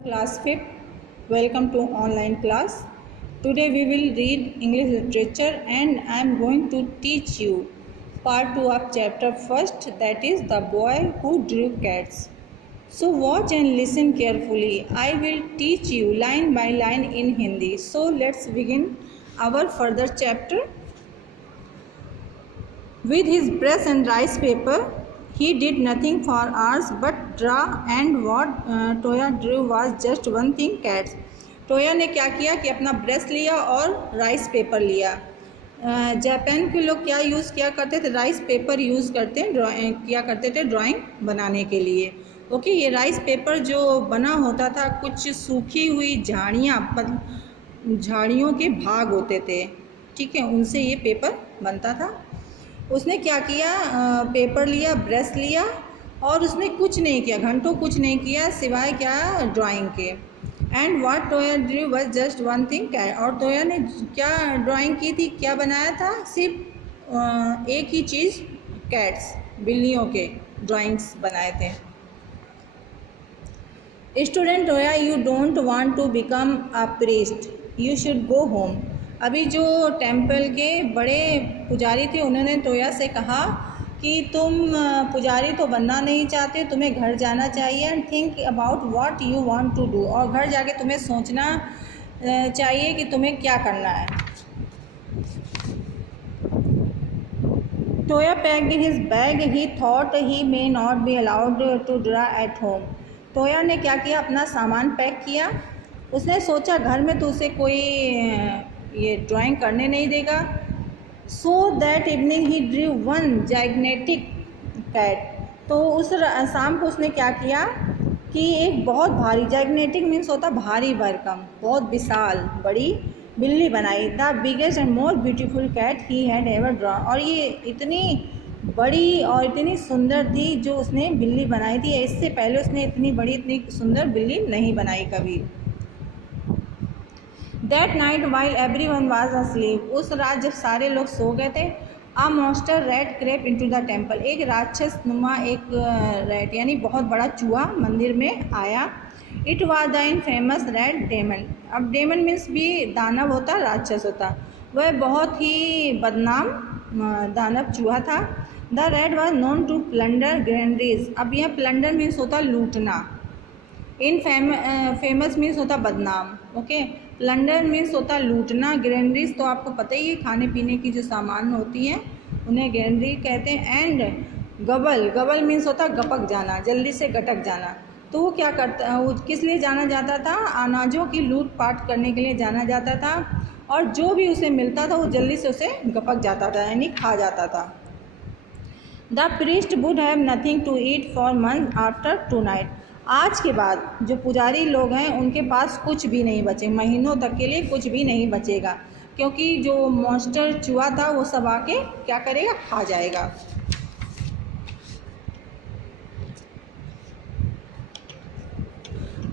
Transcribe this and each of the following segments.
Class 5th, welcome to online class. Today we will read English literature and I am going to teach you part 2 of chapter 1st, that is The Boy Who Drew Cats. So watch and listen carefully. I will teach you line by line in Hindi. So let's begin our further chapter. With his brush and rice paper, he did nothing for hours but draw, and what Toya drew was just one thing, cats. Toya ने क्या किया कि अपना brush लिया और rice paper लिया. Japan के लोग क्या यूज़ किया करते थे, राइस पेपर यूज़ करते किया करते थे ड्राइंग बनाने के लिए. ओके, ये राइस पेपर जो बना होता था कुछ सूखी हुई झाड़ियों के भाग होते थे, ठीक है, उनसे ये पेपर बनता था. उसने क्या किया, पेपर लिया, ब्रश लिया और उसने कुछ नहीं किया, घंटों कुछ नहीं किया सिवाय क्या, ड्राइंग के. And what Toya drew was just one thing, cat. और टोया ने क्या ड्राइंग की थी, क्या बनाया था, सिर्फ एक ही चीज़, कैट्स, बिल्लियों के ड्राइंग्स बनाए थे. Student Toya, you don't want to become a priest, you should go home. अभी जो टेम्पल के बड़े पुजारी थे उन्होंने टोया से कहा कि तुम पुजारी तो बनना नहीं चाहते, तुम्हें घर जाना चाहिए. And think about what you want to do, और घर जाके तुम्हें सोचना चाहिए कि तुम्हें क्या करना है. Toya packed in his bag, he thought he may not be allowed to draw at home. Toya ने क्या किया, अपना सामान पैक किया. उसने सोचा घर में तो उसे कोई ये ड्राइंग करने नहीं देगा. So that evening he drew one gigantic cat. तो उस शाम को उसने क्या किया कि एक बहुत भारी, जाइग्नेटिक मीन्स होता भारी भरकम, बहुत विशाल बड़ी बिल्ली बनाई. The biggest and most beautiful cat he had ever drawn. और ये इतनी बड़ी और इतनी सुंदर थी जो उसने बिल्ली बनाई थी, इससे पहले उसने इतनी बड़ी इतनी सुंदर बिल्ली नहीं बनाई कभी. That night while every one was asleep, उस रात जब सारे लोग सो गए थे, अ monster rat crepe into the temple, एक राक्षस नुमा एक रैट यानी बहुत बड़ा चूहा मंदिर में आया. It was the infamous rat demon. अब डेमन मीन्स भी दानव होता, राक्षस होता. वह बहुत ही बदनाम दानव चूहा था. The rat was known to plunder granaries. अब यह प्लंडर मीन्स होता लूटना, इन फेमस मीन्स होता बदनाम. ओके, प्लंडर मीन्स होता लूटना. ग्रैंडरीज तो आपको पता ही है, खाने पीने की जो सामान होती हैं उन्हें ग्रैंडरी कहते हैं. एंड गबल मीन्स होता गपक जाना, जल्दी से गटक जाना. तो वो क्या करता, वो किस लिए जाना जाता था, अनाजों की लूट पाट करने के लिए जाना जाता था. और जो भी उसे मिलता था वो जल्दी से उसे गपक जाता था, यानी खा जाता था. The priest would have nothing to eat for month after tonight. आज के बाद जो पुजारी लोग हैं उनके पास कुछ भी नहीं बचे, महीनों तक के लिए कुछ भी नहीं बचेगा, क्योंकि जो मॉन्स्टर चूहा था वो सब आके क्या करेगा, खा जाएगा.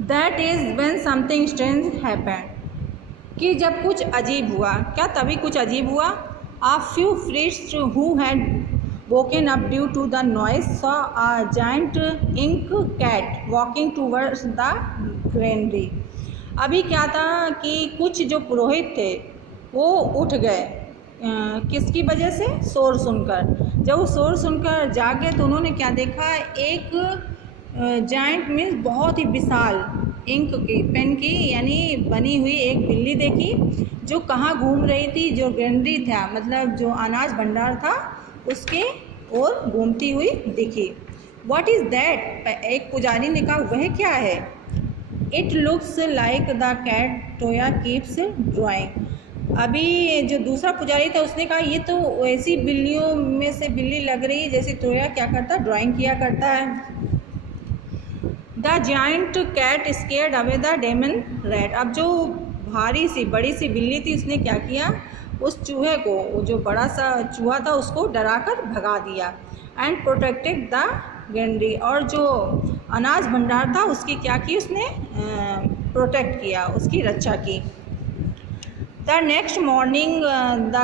That is when something strange happened, कि जब कुछ अजीब हुआ. क्या तभी कुछ अजीब हुआ. A few priests who had woken up due to the noise saw a giant ink cat walking towards the granary. अभी क्या था कि कुछ जो पुरोहित थे वो उठ गए, किसकी वजह से, शोर सुनकर. जब वो शोर सुनकर जागे तो उन्होंने क्या देखा, एक जाइंट मीन्स बहुत ही विशाल इंक की, पेन की यानी बनी हुई एक बिल्ली देखी, जो कहाँ घूम रही थी, जो ग्रैंडरी था मतलब जो अनाज भंडार था उसके ओर घूमती हुई दिखी. व्हाट इज़ दैट, एक पुजारी ने कहा वह क्या है. It looks like the cat Toya keeps drawing. अभी जो दूसरा पुजारी था उसने कहा ये तो ऐसी बिल्लियों में से बिल्ली लग रही है जैसे टोया क्या करता, ड्राइंग किया करता है. The giant cat scared away the demon rat. अब जो भारी सी बड़ी सी बिल्ली थी उसने क्या किया, उस चूहे को, वो जो बड़ा सा चूहा था उसको डराकर भगा दिया. एंड प्रोटेक्टेड द ग्रैंडरी, और जो अनाज भंडार था उसकी क्या की, उसने प्रोटेक्ट किया, उसकी रक्षा की. The next morning the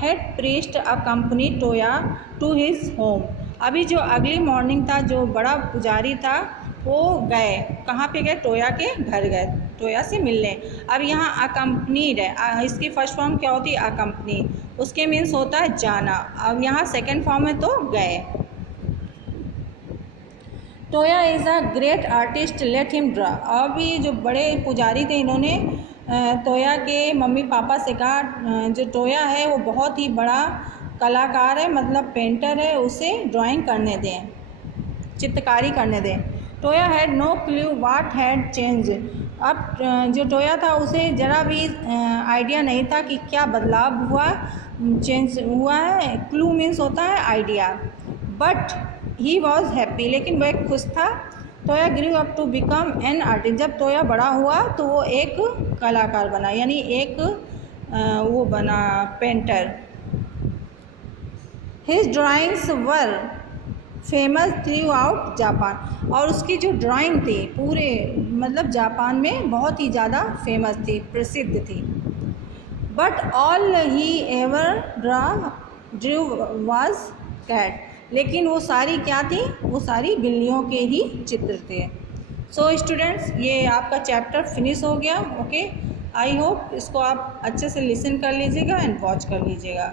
head priest accompany Toya to his home. अभी जो अगली मॉर्निंग था जो बड़ा पुजारी था वो गए, कहाँ पे गए, टोया के घर गए, टोया से मिलने। अब यहाँ अकम्पनीड है, इसकी फर्स्ट फॉर्म क्या होती है, अकम्पनी, उसके मीन्स होता है जाना। अब यहाँ सेकंड फॉर्म है तो गए। Toya is a great artist, let him draw. अब ये जो बड़े पुजारी थे, इन्होंने टोया के मम्मी पापा से कहा जो टोया है वो बहुत ही बड़ा कलाकार है, मतलब पेंटर है, उसे ड्राइंग करने दें, चित्रकारी करने दें। Toya had no clue what had change. अब जो टोया था उसे ज़रा भी आइडिया नहीं था कि क्या बदलाव हुआ, चेंज हुआ है। क्लू मीन्स होता है idea. But he was happy, लेकिन वह खुश था। Toya grew up to become an artist. जब टोया बड़ा हुआ तो वो एक कलाकार बना, यानी एक वो बना पेंटर। हिज ड्राइंग्स वर फेमस थ्रू आउट जापान। और उसकी जो ड्राइंग थी पूरे मतलब जापान में बहुत ही ज़्यादा फेमस थी, प्रसिद्ध थी। But all he ever drew was cat. लेकिन वो सारी क्या थी, वो सारी बिल्लियों के ही चित्र थे। सो स्टूडेंट्स, ये आपका चैप्टर फिनिश हो गया। ओके, आई होप इसको आप अच्छे से लिसन कर लीजिएगा एंड वॉच कर लीजिएगा।